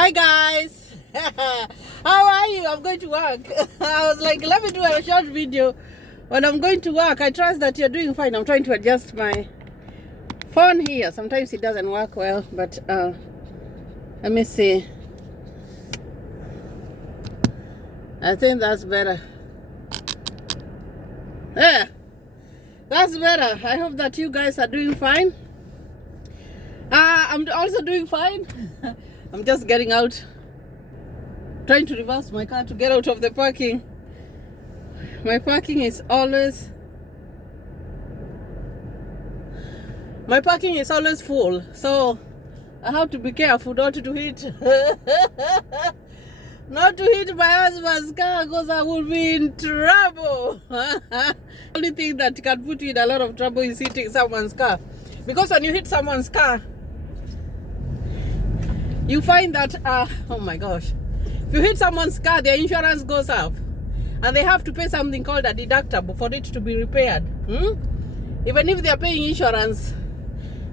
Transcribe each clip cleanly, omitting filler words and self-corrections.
Hi guys. How are you? I'm going to work. I was like, let me do a short video when I'm going to work. I trust that you're doing fine. I'm trying to adjust my phone here. Sometimes it doesn't work well, but let me see. I think that's better. Yeah, that's better. I hope that you guys are doing fine. I'm also doing fine. I'm just getting out, trying to reverse my car to get out of the parking. My parking is always full, so I have to be careful not to hit my husband's car, because I will be in trouble. Only thing that can put you in a lot of trouble is hitting someone's car, because when you hit someone's car, you find that oh my gosh, if you hit someone's car, their insurance goes up and they have to pay something called a deductible for it to be repaired. Even if they are paying insurance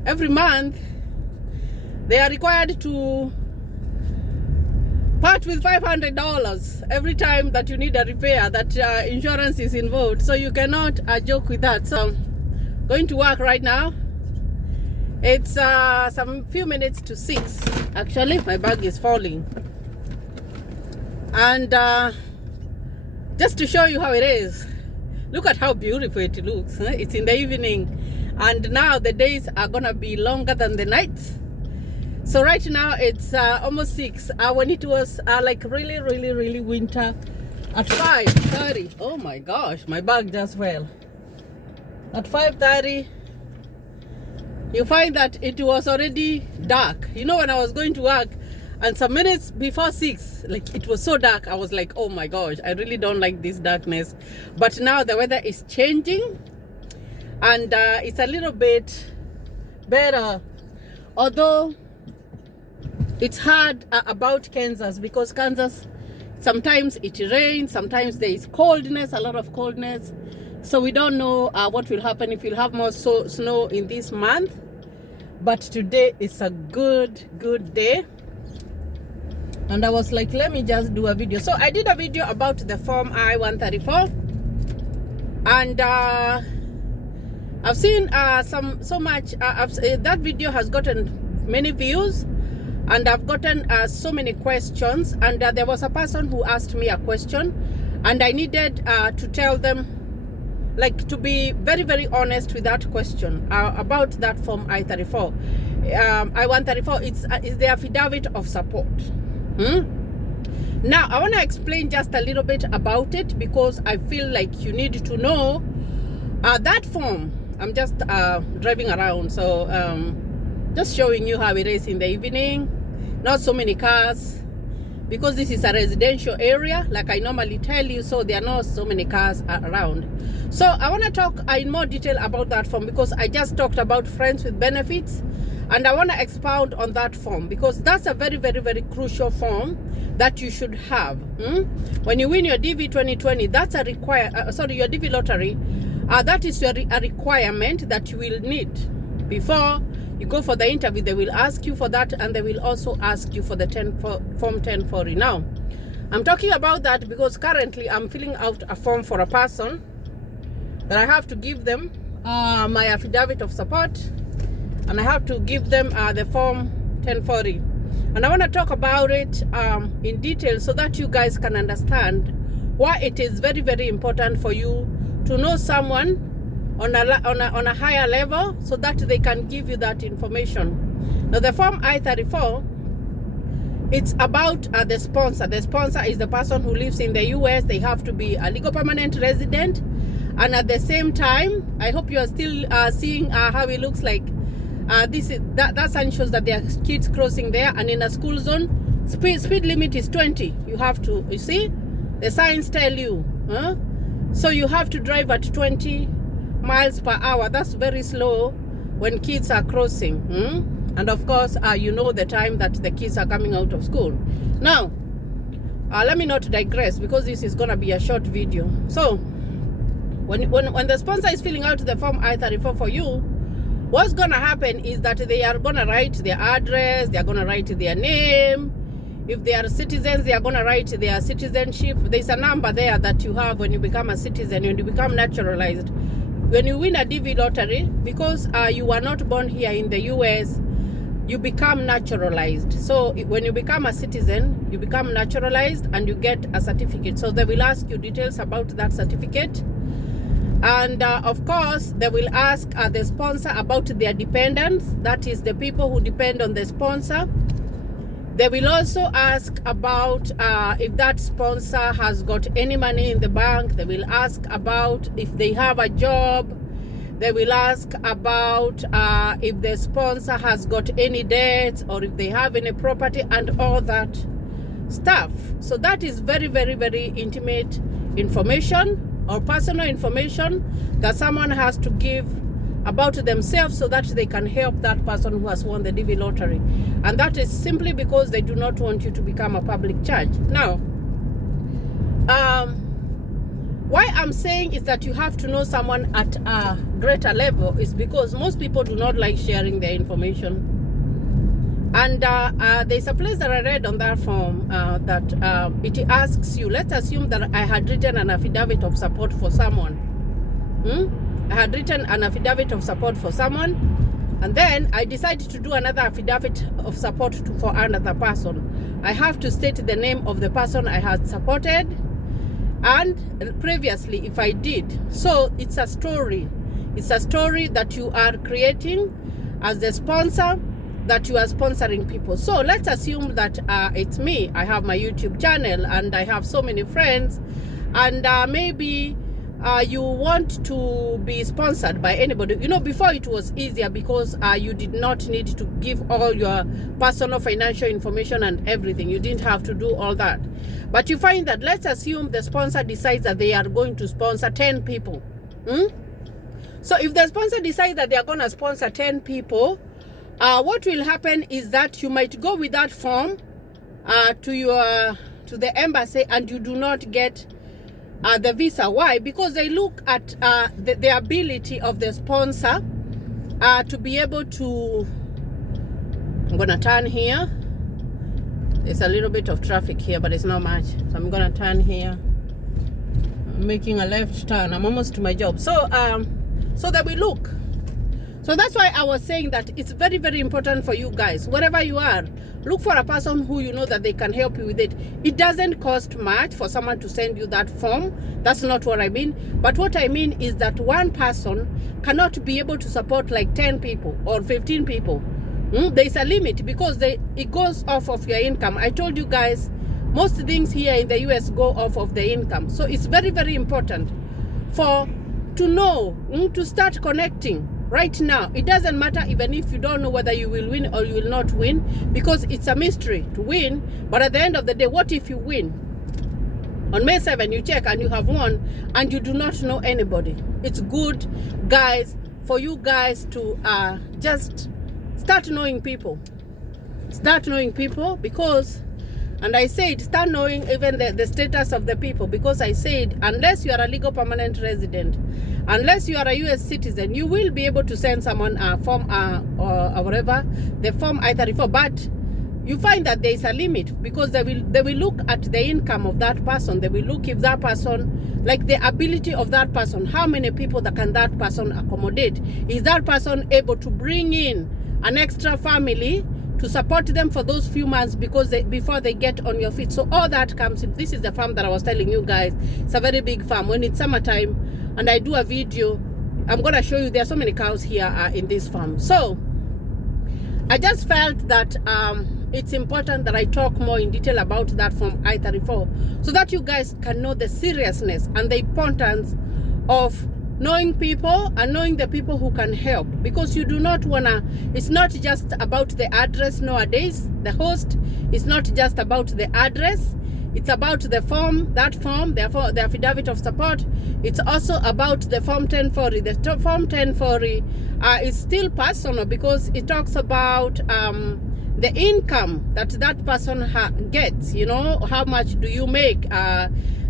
every month, they are required to part with $500 every time that you need a repair, that insurance is involved. So you cannot joke with that. So I'm going to work right now. It's some few minutes to 6. Actually, my bag is falling. And just to show you how it is, look at how beautiful it looks. It's in the evening, and now the days are gonna be longer than the nights. So right now it's almost 6. When it was like really winter at 5:30. Oh my gosh, my bag just fell. At 5:30, you find that it was already dark. You know, when I was going to work, and some minutes before 6, like, it was so dark, I was like, oh my gosh, I really don't like this darkness. But now the weather is changing, and it's a little bit better, although it's hard about Kansas, because Kansas, sometimes it rains, sometimes there is coldness, a lot of coldness. So we don't know what will happen, if we'll have more snow in this month. But today is a good day, and I was like, let me just do a video. So I did a video about the form I-134, and I've seen that video has gotten many views, and I've gotten so many questions. And there was a person who asked me a question, and I needed to tell them, like, to be very honest with that question about that form I-34. I-134, it's the affidavit of support. Now I want to explain just a little bit about it, because I feel like you need to know that form. I'm just driving around, so just showing you how it is in the evening. Not so many cars, because this is a residential area, like I normally tell you, so there are not so many cars around. So I want to talk in more detail about that form, because I just talked about friends with benefits, and I want to expound on that form, because that's a very crucial form that you should have. When you win your DV 2020, that's a your DV lottery, that is a requirement that you will need before you go for the interview. They will ask you for that, and they will also ask you for the form 1040. Now, I'm talking about that because currently I'm filling out a form for a person that I have to give them my affidavit of support, and I have to give them the form 1040. And I want to talk about it in detail, so that you guys can understand why it is very important for you to know someone on a higher level, so that they can give you that information. Now, the form I-34, it's about the sponsor. The sponsor is the person who lives in the US. They have to be a legal permanent resident, and at the same time, I hope you are still seeing how it looks like. That sign shows that there are kids crossing there, and in a school zone, speed limit is 20. You have to, you see, the signs tell you, so you have to drive at 20 miles per hour. That's very slow when kids are crossing. And of course, you know the time that the kids are coming out of school. Now, let me not digress, because this is gonna be a short video. So when the sponsor is filling out the form I-34 for you, what's gonna happen is that they are gonna write their address, they are gonna write their name, If they are citizens, they are going to write their citizenship. There's a number there that you have when you become a citizen, when you become naturalized. When you win a DV lottery, because you were not born here in the US, you become naturalized. So when you become a citizen, you become naturalized and you get a certificate. So they will ask you details about that certificate. And of course, they will ask the sponsor about their dependents. That is the people who depend on the sponsor. They will also ask about if that sponsor has got any money in the bank. They will ask about if they have a job. They will ask about if the sponsor has got any debts or if they have any property and all that stuff. So that is very, very, very intimate information or personal information that someone has to give about themselves so that they can help that person who has won the DV lottery. And that is simply because they do not want you to become a public charge. Now, why I'm saying is that you have to know someone at a greater level is because most people do not like sharing their information. And there's a place that I read on that form that it asks you, let's assume that I had written an affidavit of support for someone. I had written an affidavit of support for someone, and then I decided to do another affidavit of support for another person. I have to state the name of the person I had supported and previously if I did. So it's a story. It's a story that you are creating as the sponsor, that you are sponsoring people. So let's assume that it's me. I have my YouTube channel and I have so many friends, and maybe you want to be sponsored by anybody. You know, before it was easier because you did not need to give all your personal financial information and everything. You didn't have to do all that. But you find that, let's assume the sponsor decides that they are going to sponsor 10 people. So if the sponsor decides that they are going to sponsor 10 people, what will happen is that you might go with that form to the embassy and you do not get the visa. Why? Because they look at the ability of the sponsor to be able to. I'm gonna turn here. There's a little bit of traffic here, but it's not much. So I'm gonna turn here. I'm making a left turn. I'm almost to my job. So so that we look. So that's why I was saying that it's very, very important for you guys, wherever you are, look for a person who you know that they can help you with it. It doesn't cost much for someone to send you that form. That's not what I mean. But what I mean is that one person cannot be able to support like 10 people or 15 people. There's a limit because it goes off of your income. I told you guys, most things here in the US go off of the income. So it's very, very important to know, to start connecting. Right now, it doesn't matter even if you don't know whether you will win or you will not win, because it's a mystery to win. But at the end of the day, what if you win? On May 7, you check and you have won and you do not know anybody. It's good, guys, for you guys to just start knowing people. Start knowing people because, and I said, start knowing even the status of the people, because I said, unless you are a legal permanent resident, unless you are a US citizen, you will be able to send someone a form or whatever, the form I-34. But you find that there is a limit because they will look at the income of that person. They will look if that person, like the ability of that person, how many people can that person accommodate? Is that person able to bring in an extra family to support them for those few months before they get on your feet? So all that comes in. This is the farm that I was telling you guys. It's a very big farm. When it's summertime and I do a video, I'm going to show you there are so many cows here in this farm. So I just felt that it's important that I talk more in detail about that form I-34 so that you guys can know the seriousness and the importance of knowing people and knowing the people who can help, because you do not wanna, it's not just about the address nowadays. The host is not just about the address, it's about the form, the affidavit of support. It's also about the form 1040. The form 1040 is still personal because it talks about the income that person gets, you know, how much do you make,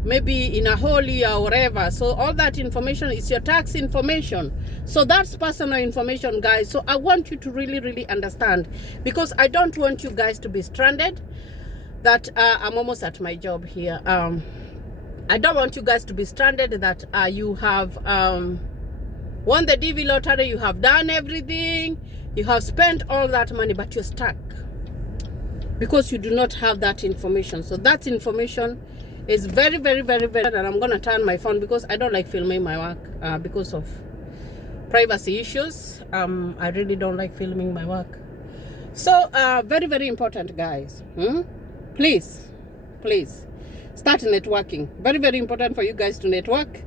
maybe in a whole year or whatever. So all that information is your tax information. So that's personal information, guys. So I want you to really, really understand, because I don't want you guys to be stranded. that I'm almost at my job here. I don't want you guys to be stranded that you have won the DV lottery, you have done everything, you have spent all that money, but you're stuck because you do not have that information. So that information is very, very, very, very, and I'm gonna turn my phone because I don't like filming my work because of privacy issues. I really don't like filming my work. So very, very important, guys. Please start networking. Very, very important for you guys to network.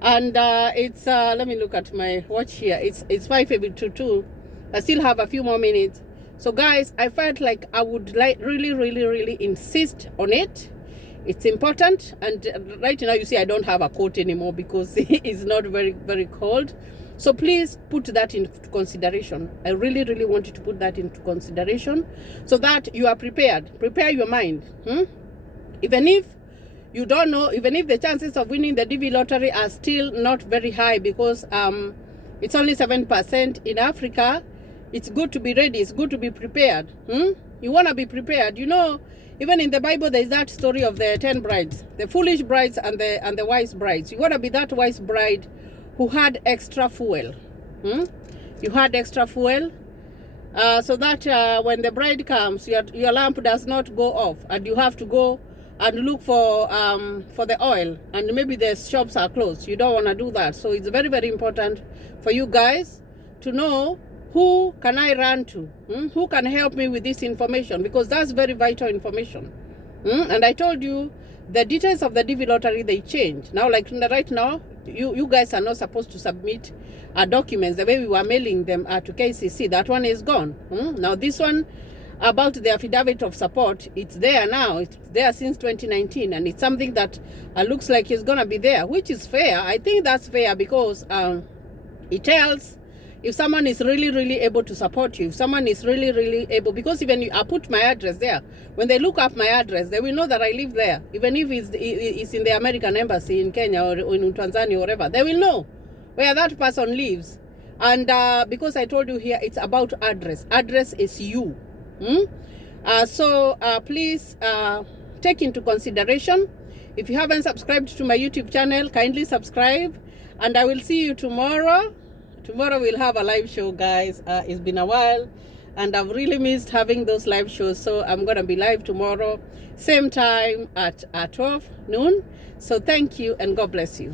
And it's let me look at my watch here. It's 5:52. I still have a few more minutes. So guys, I felt like I would like really insist on it. It's important. And right now you see I don't have a coat anymore because it's not very, very cold. So please put that into consideration. I really want you to put that into consideration so that you are prepared. Prepare your mind. Even if you don't know, even if the chances of winning the DV lottery are still not very high because it's only 7% in Africa, it's good to be ready. It's good to be prepared. You want to be prepared. You know, even in the Bible, there's that story of the 10 brides, the foolish brides and the wise brides. You want to be that wise bride who had extra fuel. You had extra fuel so that when the bride comes, your lamp does not go off and you have to go and look for the oil, and maybe the shops are closed. You don't want to do that. So it's very, very important for you guys to know who can I run to, who can help me with this information, because that's very vital information. And I told you the details of the DV lottery, they change now. Like right now, you guys are not supposed to submit documents the way we were mailing them to KCC. That one is gone. Now this one about the affidavit of support, it's there now. It's there since 2019, and it's something that looks like it's gonna be there, which is fair. I think that's fair because it tells if someone is really able to support you, if someone is really able, because even I put my address there. When they look up my address, they will know that I live there. Even if it's in the American embassy in Kenya or in Tanzania or wherever, they will know where that person lives. And because I told you here, it's about address. Address is you. So please take into consideration. If you haven't subscribed to my YouTube channel, kindly subscribe, and I will see you tomorrow. Tomorrow we'll have a live show, guys. It's been a while and I've really missed having those live shows, so I'm gonna be live tomorrow, same time at 12 noon. So thank you and God bless you.